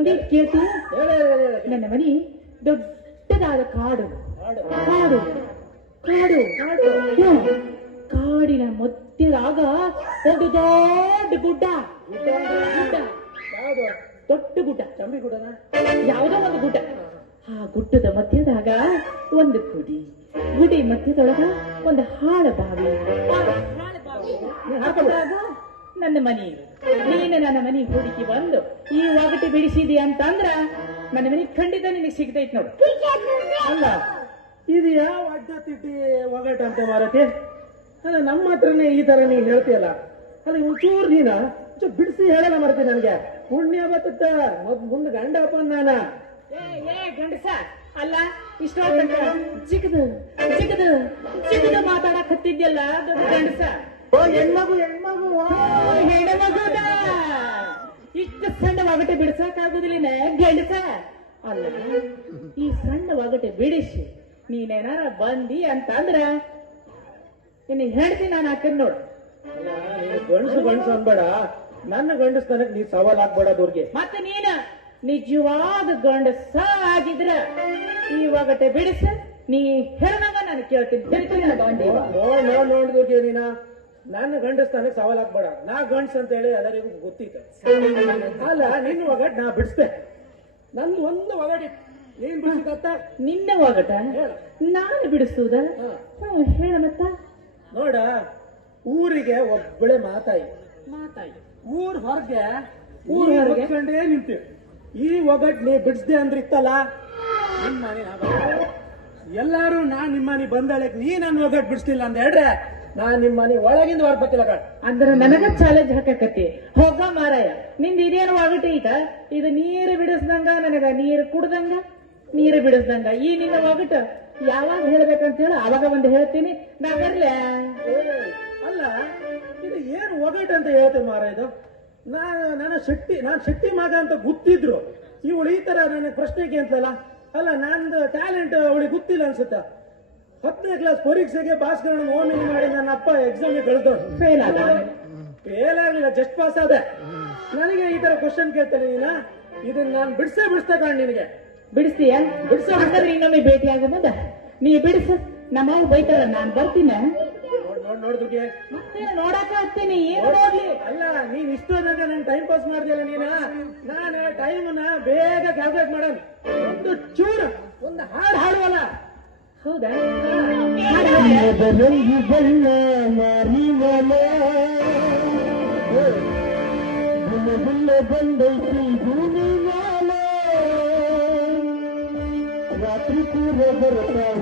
ಒಂದೇ ಕೇಳ್ತೀಯ? ನನ್ನ ಮನಿ ದೊಡ್ಡದಾದ ಕಾಡು ಕಾಡು ಕಾಡು ಹ್ಮ್. ಕಾಡಿನ ಮಧ್ಯದಾಗ ಒಂದು ದೊಡ್ಡ ಗುಡ್ಡ ಗುಡ್ಡ ದೊಡ್ಡ ಗುಡ್ಡ ಚಂಬಿಗುಡನ ಯಾವುದೋ ಒಂದು ಗುಡ್ಡ. ಆ ಗುಡ್ಡದ ಮಧ್ಯದಾಗ ಒಂದು ಗುಡಿ ಮಧ್ಯದೊಳಗ ಒಂದು ಹಾಳ ಬಾವಿ ನನ್ನ ಮನಿ. ನೀನು ನನ್ನ ಮನಿ ಹುಡುಕಿ ಬಂದು ಈ ಒಗಟು ಬಿಡಿಸಿದಿ ಅಂತಂದ್ರ ನನ್ನ ಮನಿ ಖಂಡಿತ ನಿನಗೆ ಸಿಗ್ತೈತ್ ನೋಡು. ಅಲ್ಲ ಇದು ಯಾವ ಅಡ್ಡ ತಿಟ್ಟಿ ಒಗಟ ಅಂತ ಮಾರತಿ? ಅಲ್ಲ ನಮ್ಮ ಹತ್ರನೇ ಈ ತರ ನೀನ್ ಹೇಳ್ತೀಯಲ್ಲ, ಅಲ್ಲ ಒಂಚೂರು ನೀನ ಬಿಡಿಸಿ ಹೇಳಲ್ಲ ಮಾರತಿ. ನನಗೆ ಪುಣ್ಯ ಬತ್ತ ಮುಂದೆ ಗಂಡ ಅಪ್ಪ ನಾನ ಗಂಡಸ ಅಲ್ಲ ಇಷ್ಟೊತ್ತ ಜಿಗದು ಜಿಗದು ಜಿಗದು ಮಾತಾಡಕ್ ಹತ್ತಿದ್ಯಲ್ಲ ದೊಡ್ಡ ಗಂಡಸ. ಹೆಣ್ಮಗು ಹೆಣ್ಮಗುದ ಇಷ್ಟು ಸಣ್ಣ ಒಗಟೆ ಬಿಡಿಸಕ್ಕಾಗುದಿಲ್ಲ ಗಂಡಸ. ಅಲ್ಲ ಈ ಸಣ್ಣ ಒಗಟೆ ಬಿಡಿಸಿ ನೀನೇನಾರ ಬಂದಿ ಅಂತಂದ್ರ ನಿನ್ನ ಹೇಳ್ತಿ ನಾನು ಹಾಕದ್ ನೋಡು. ಗಂಡಸು ಅನ್ಬೇಡ, ನನ್ನ ಗಂಡಸ್ತನಕ್ ನೀ ಸವಾಲ್ ಆಗ್ಬೇಡ ದುರ್ಗೆ. ಮತ್ತೆ ನೀನ ನಿಜವಾದ ಗಂಡಸ ಆಗಿದ್ರ ಈ ಒಗಟೆ ಬಿಡಿಸ ನೀ ಹೇಳ್ದಂಗ ನಾನು ಕೇಳ್ತೀನಿ. ನೋಡ್ ದುರ್ಗೆ, ನೀನ ನನ್ನ ಗಂಡಸ್ತನಕ್ ಸವಾಲ್ ಆಗ್ಬೇಡ. ನಾ ಗಂಡಸ್ ಅಂತ ಹೇಳಿ ಎಲ್ಲರಿಗೂ ಗೊತ್ತಿತ್ತು. ಅಲ್ಲ ನಿನ್ನ ಒಗಟ್ ನಾ ಬಿಡಿಸ್ತೆ. ನಂದು ಒಂದು ಒಗಟ್ ನೀನ್ ಬಿಡಿಸಿದತ್ತ ನಿನ್ನ ಒಗಟ ನಾನು ಬಿಡಿಸುವುದ? ಹೇಳ ಮತ್ತ. ನೋಡ, ಊರಿಗೆ ಒಬ್ಬಳೆ ಮಾತಾಯಿ ಊರ್ ಹೊರಗೆ ಹೊರಗೆ ನಿಂತೀವಿ. ಈ ಒಗಟ್ ನೀ ಬಿಡಿಸ್ದೆ ಅಂದ್ರೆ ಇತ್ತಲ್ಲ ನಿಮ್ಮ ಮನೆ ಎಲ್ಲಾರು ನಾನ್ ನಿಮ್ಮ ಮನೆ ಬಂದಳಕ್ ನೀ ನನ್ನ ಒಗಟ್ ಬಿಡಿಸ್ತಿಲ್ಲ ಅಂತ ಹೇಳ್ರೆ ನಾನ್ ನಿಮ್ಮ ಮನೆ ಒಳಗಿಂದ ಹೊರಬತ್ತಿಲ್ಲ. ಅಂದ್ರೆ ನನಗ ಚಾಲೆಂಜ್ ಹಾಕಕತ್ತಿ ಹೋಗ ಮಾರಾಯ. ನಿಂದ ಇದೇನು ಒಗಟ ಈಗ ಇದು ನೀರು ಬಿಡಿಸ್ದಂಗ, ನನಗ ನೀರು ಕುಡ್ದಂಗ ನೀರು ಬಿಡಿಸ್ದಂಗ. ಈ ನಿನ್ನ ಒಗಟ ಯಾವಾಗ ಹೇಳ್ಬೇಕಂತ ಹೇಳ ಅವಾಗ ಒಂದು ಹೇಳ್ತೀನಿ. ನಾ ಬರ್ಲೆ. ಅಲ್ಲ ಇದು ಏನು ಒಗಟ್ ಅಂತ ಹೇಳ್ತೇನೆ ಮಾರ. ಇದು ನಾನ್ ಶೆಟ್ಟಿ ಮಗ ಅಂತ ಗೊತ್ತಿದ್ರು ಇವಳು ಈ ತರ ನನಗೆ ಪ್ರಶ್ನೆಗೆ ಅಂತಲ್ಲ. ಅಲ್ಲ ನಂದು ಟ್ಯಾಲೆಂಟ್ ಅವಳಿಗೆ ಗೊತ್ತಿಲ್ಲ ಅನ್ಸುತ್ತ. 10ನೇ ಕ್ಲಾಸ್ ಪರೀಕ್ಷೆಗೆ ಭಾಸ್ಕರಣ ಓಮಿನಿ ಮಾಡಿ ನನ್ನ ಅಪ್ಪ ಎಕ್ಸಾಮ್ಗೆ ಕಳೆದವ್ರು. ಫೇಲ್ ಆಗಲಿಲ್ಲ, ಜಸ್ಟ್ ಪಾಸ್ ಆದ. ನನಗೆ ಈ ತರ ಕ್ವಶನ್ ಕೇಳ್ತೇನೆ ನೀನ. ಇದನ್ನ ನಾನು ಬಿಡಿಸ್ತಾ ಕಾಣ್ ನಿನಗೆ. ಬಿಡಿಸ್ತೀಯ? ಬಿಡಿಸ್ರೆ ಇನ್ನೊಮ್ಮೆ ಭೇಟಿ ಆಗಬೋದ? ನೀ ಬಿಡಿಸ, ನಮ್ಮ ಬೈತಾಳ, ನಾನ್ ಬರ್ತೀನ. ನೋಡ್ದುಗೆ ಮತ್ತೆ ನೋಡಕ ಹತ್ತೀನಿ. ಏನು ನೋಡ್ಲಿ? ಅಲ್ಲ ನೀನ್ ಇಷ್ಟೊಂದಾಗ ನನ್ ಟೈಮ್ ಪಾಸ್ ಮಾಡ್ದಿಲ್ಲ ನೀನ. ನಾನು ಟೈಮ್ನ ಬೇಗ ಕ್ಯಾಲ್ಕುಲೇಟ್ ಮಾಡೋಣ. ಒಂದು ಚೂರು ಒಂದು ಹಾಡು ಹಾಡುವಲ್ಲ. ಹೌದಾ? ರಾತ್ರಿ ಪೂರ ಬರ್ತಾವ